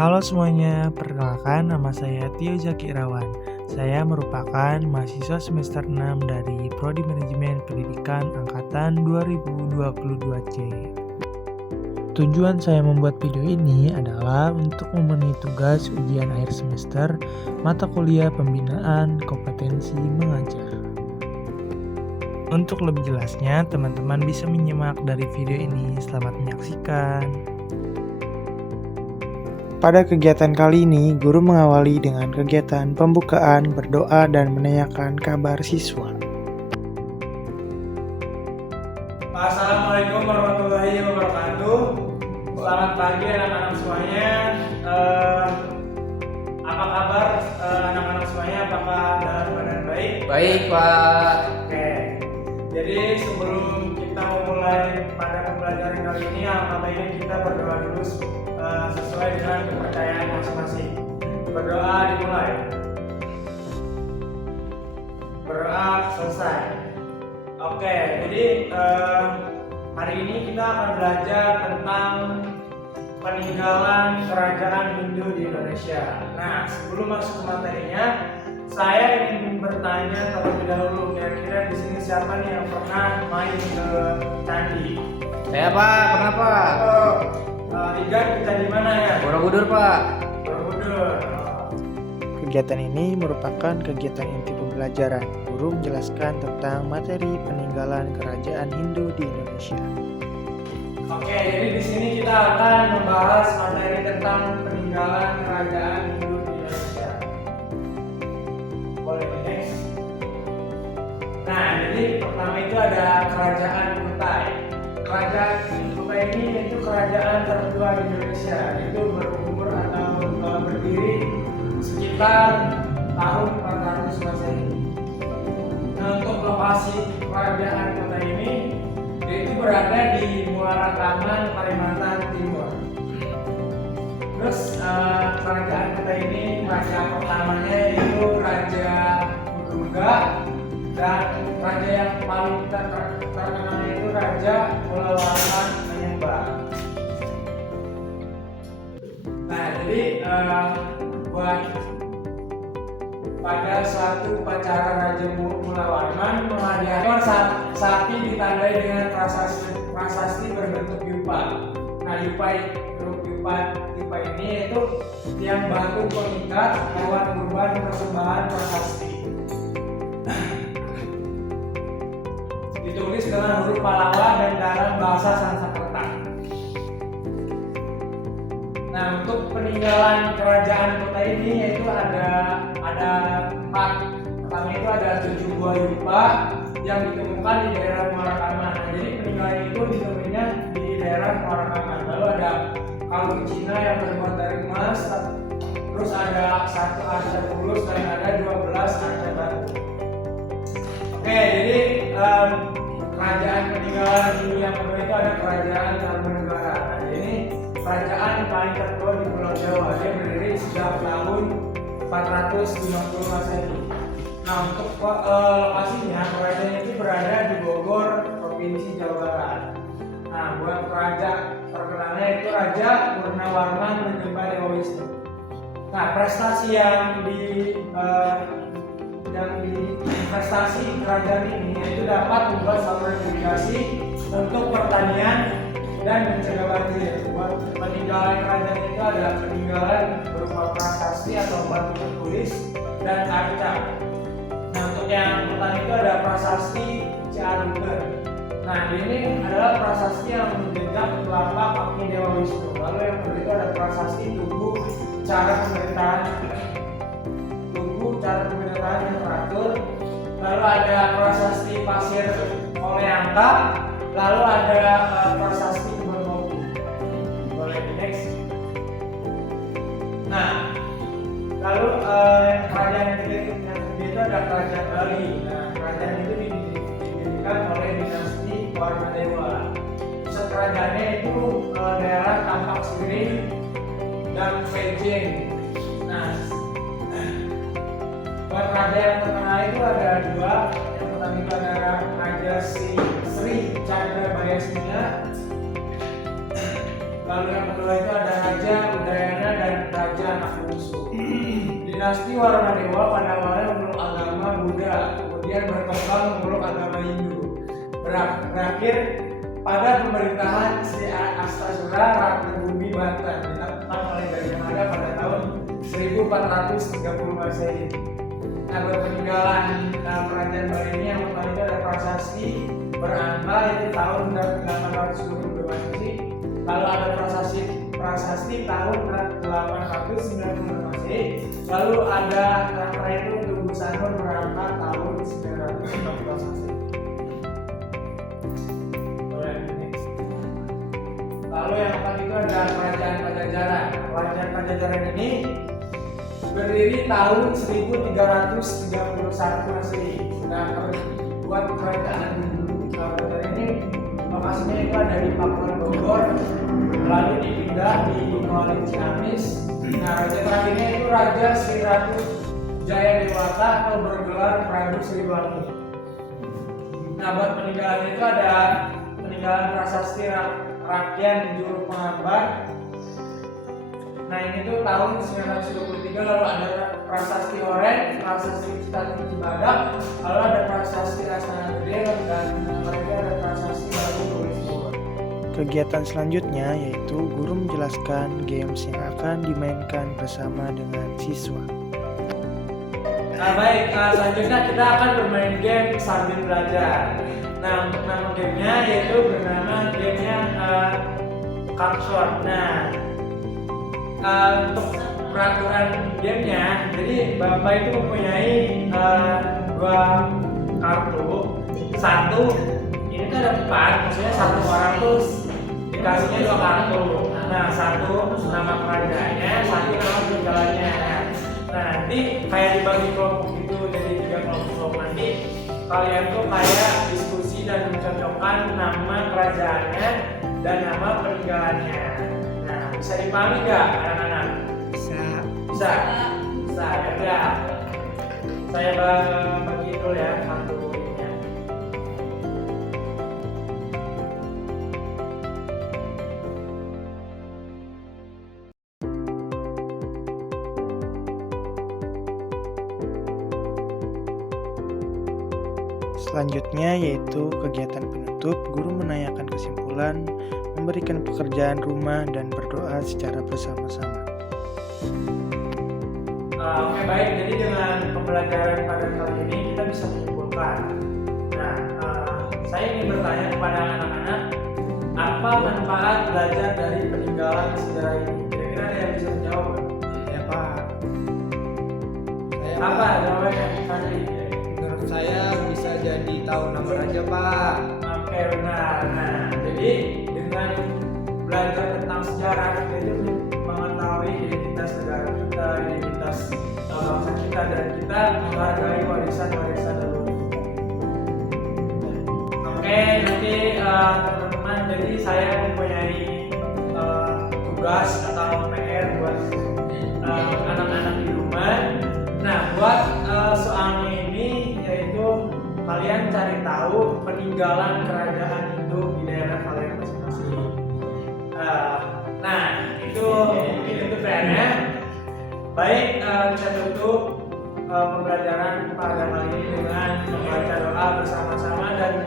Halo semuanya, perkenalkan nama saya Tio Zaki Irawan. Saya merupakan mahasiswa semester 6 dari Prodi Manajemen Pendidikan Angkatan 2022C. Tujuan saya membuat video ini adalah untuk memenuhi tugas ujian akhir semester mata kuliah pembinaan kompetensi mengajar. Untuk lebih jelasnya, teman-teman bisa menyimak dari video ini. Selamat menyaksikan. Pada kegiatan kali ini, guru mengawali dengan kegiatan pembukaan, berdoa, dan menanyakan kabar siswa. Assalamualaikum warahmatullahi wabarakatuh. Selamat pagi anak-anak semuanya. Apa kabar anak-anak semuanya? Apakah dalam keadaan baik? Baik, Pak. Oke. Jadi sebelum kita memulai pada pembelajaran kali ini, alangkah baiknya kita berdoa dulu sesuai dengan kepercayaan masing-masing. Berdoa dimulai. Berdoa selesai. Oke, jadi hari ini kita akan belajar tentang peninggalan kerajaan Hindu di Indonesia. Nah, sebelum masuk ke materinya, saya ingin bertanya terlebih dahulu, kira-kira di sini siapa nih yang pernah main ke candi? Saya, Pak. Pernah, Pak. Igan ke candi mana ya? Borobudur, Pak. Borobudur. Kegiatan ini merupakan kegiatan inti pembelajaran. Guru menjelaskan tentang materi peninggalan kerajaan Hindu di Indonesia. Oke, jadi di sini kita akan membahas materi tentang peninggalan kerajaan Hindu di Indonesia. Boleh next. Nah, jadi pertama itu ada kerajaan Kutai. Kerajaan Kutai ini yaitu kerajaan tertua di Indonesia. Itu berumur atau berdiri sekitar tahun 400 Masehi. Nah, untuk lokasi kerajaan Kutai ini yaitu berada di Muara Taman, Kalimantan Timur. Terus kerajaan Kutai ini raja pertamanya yaitu Raja Murugga, dan raja yang paling terkenal itu Raja Kulawarman Menyembar. Nah, jadi buat pada suatu upacara Raja Mulawarman menghadiahkan sapi ditandai dengan prasasti berbentuk yupa. Nah, yupa ini yaitu yang batu pengikat hewan kurban persembahan prasasti. Ditulis dengan huruf Pallawa dan dalam bahasa Sanskerta. Nah, untuk peninggalan kerajaan kota ini yaitu ada 4. Pertama itu ada 7 buah yupa yang ditemukan di daerah Muarakaman. Nah, jadi peninggalan itu ditemuinya di daerah Muarakaman. Lalu ada kalung Cina yang terbuat dari emas, terus ada 1 arca tulus dan ada 12 arca batu. Oke, jadi kerajaan peninggalan ini yang kedua itu ada kerajaan Tarumanegara. Nah, ini kerajaan paling tertua di Pulau Jawa. Dia berdiri sejak tahun 450 Masehi. Nah, untuk lokasinya kerajaan itu berada di Bogor, Provinsi Jawa Barat. Nah, buat raja terkenalnya itu Raja Purnawarman Menyembar Dewa Wisnu. Nah, prestasi yang di prestasi kerajaan ini yaitu dapat membuat saluran irigasi untuk pertanian dan mencegah banjir. Buat peninggalan kerajaan itu ada peninggalan berupa prasasti atau batu tertulis dan arca. Nah, untuk yang pertama itu ada prasasti Ciaruger. Nah, ini adalah prasasti yang menjejak telapak kaki Dewa Wisnu. Lalu yang kedua itu ada prasasti Tugu cara pemerintahan yang teratur. Lalu ada prasasti Pasir Oleangka. Lalu ada prasasti Kebun Kopi. Boleh di next. Nah, lalu kerajaan yang ketiga itu ada kerajaan Bali. Nah, kerajaan itu didirikan oleh dinasti Warmadewa. Pusat kerajaannya itu daerah Tampak Siring dan Pejing. Nah, buat raja yang terkenal itu ada 2. Yang pertama itu ada Raja Sri Chandra Bayasmina. Lalu yang kedua itu ada Raja Udayana dan Dinasti Warmadewa pada awalnya memeluk agama Buddha, kemudian berkembang memeluk agama Hindu. Berakhir pada pemerintahan Sri Astasura Ratu Bumi Banten ditetapkan oleh Gajah Mada pada tahun 1430 Masehi. Nah, berpeninggalan kerajaan Bali ini yang pertama itu ada prasasti berangka itu tahun 822 Masehi. Lalu ada prasasti tahun 890 Masehi. Lalu ada terakhir itu Tugu Sanur berangka tahun 914 Masehi. Lalu yang keempat itu ada Kerajaan Pajajaran. Kerajaan Pajajaran ini berdiri tahun 1331 Masehi. Nah, buat kerajaan Pajajaran ini lokasinya itu ada di Pakuan Bogor, lalu dipindah di Kuala Ciamis. Nah, raja terakhirnya itu Raja Sri Ratu Jaya Dewata atau bergelar Prabu Siliwangi. Nah, buat peninggalan itu ada peninggalan prasasti Rakyat Juru Pengambar. Nah, ini tuh tahun 1923. Lalu ada prasasti Oren, prasasti Citati Cibadak, lalu ada prasasti Rasana Gede, dan mereka ada prasasti Baru Tulis. Kegiatan selanjutnya yaitu guru menjelaskan games yang akan dimainkan bersama dengan siswa. Nah, baik, selanjutnya kita akan bermain game sambil belajar. Nah, untuk nama gamenya yaitu bernama gamenya Cardshot. Nah, untuk peraturan gamenya, jadi Bapak itu mempunyai dua kartu. Satu, ini tuh ada 4, maksudnya satu orang tuh dikasihnya 2 kartu. Nah, satu nama kerajaannya, satu nama peninggalannya. Nah, nanti kayak dibagi kelompok itu jadi 3 kelompok. Nanti kalian tuh kayak diskusi dan mencocokkan nama kerajaannya dan nama peninggalannya. Nah, bisa dipahami nggak anak-anak? Bisa. Ya udah. Saya bagi dulu ya kartunya. Selanjutnya yaitu kegiatan penutup, guru menanyakan kesimpulan, memberikan pekerjaan rumah, dan berdoa secara bersama-sama. Oke, baik, jadi dengan pembelajaran pada kali ini kita bisa menyimpulkan. Nah, saya ingin bertanya kepada anak-anak, apa manfaat belajar dari peninggalan sejarah ini? Kira-kira ada yang bisa menjawab? Ya Pak. Apa jawabannya? Tadi. Menurut saya bisa jadi tahu nama raja Pak. Oke, benar. Nah, jadi dengan belajar tentang sejarah kita itu mengetahui identitas negara kita, identitas bangsa kita, dan kita menghargai warisan-warisan leluhur. Oke, nanti teman-teman, jadi saya mempunyai tugas atau PR buat anak-anak di rumah. Nah, buat soalnya ini yaitu kalian cari tahu peninggalan kerajaan Hindu di daerah kalian masing-masing. Nah, itu PR-nya. Baik, kita tutup pembelajaran pada kali ini dengan membaca doa bersama-sama dan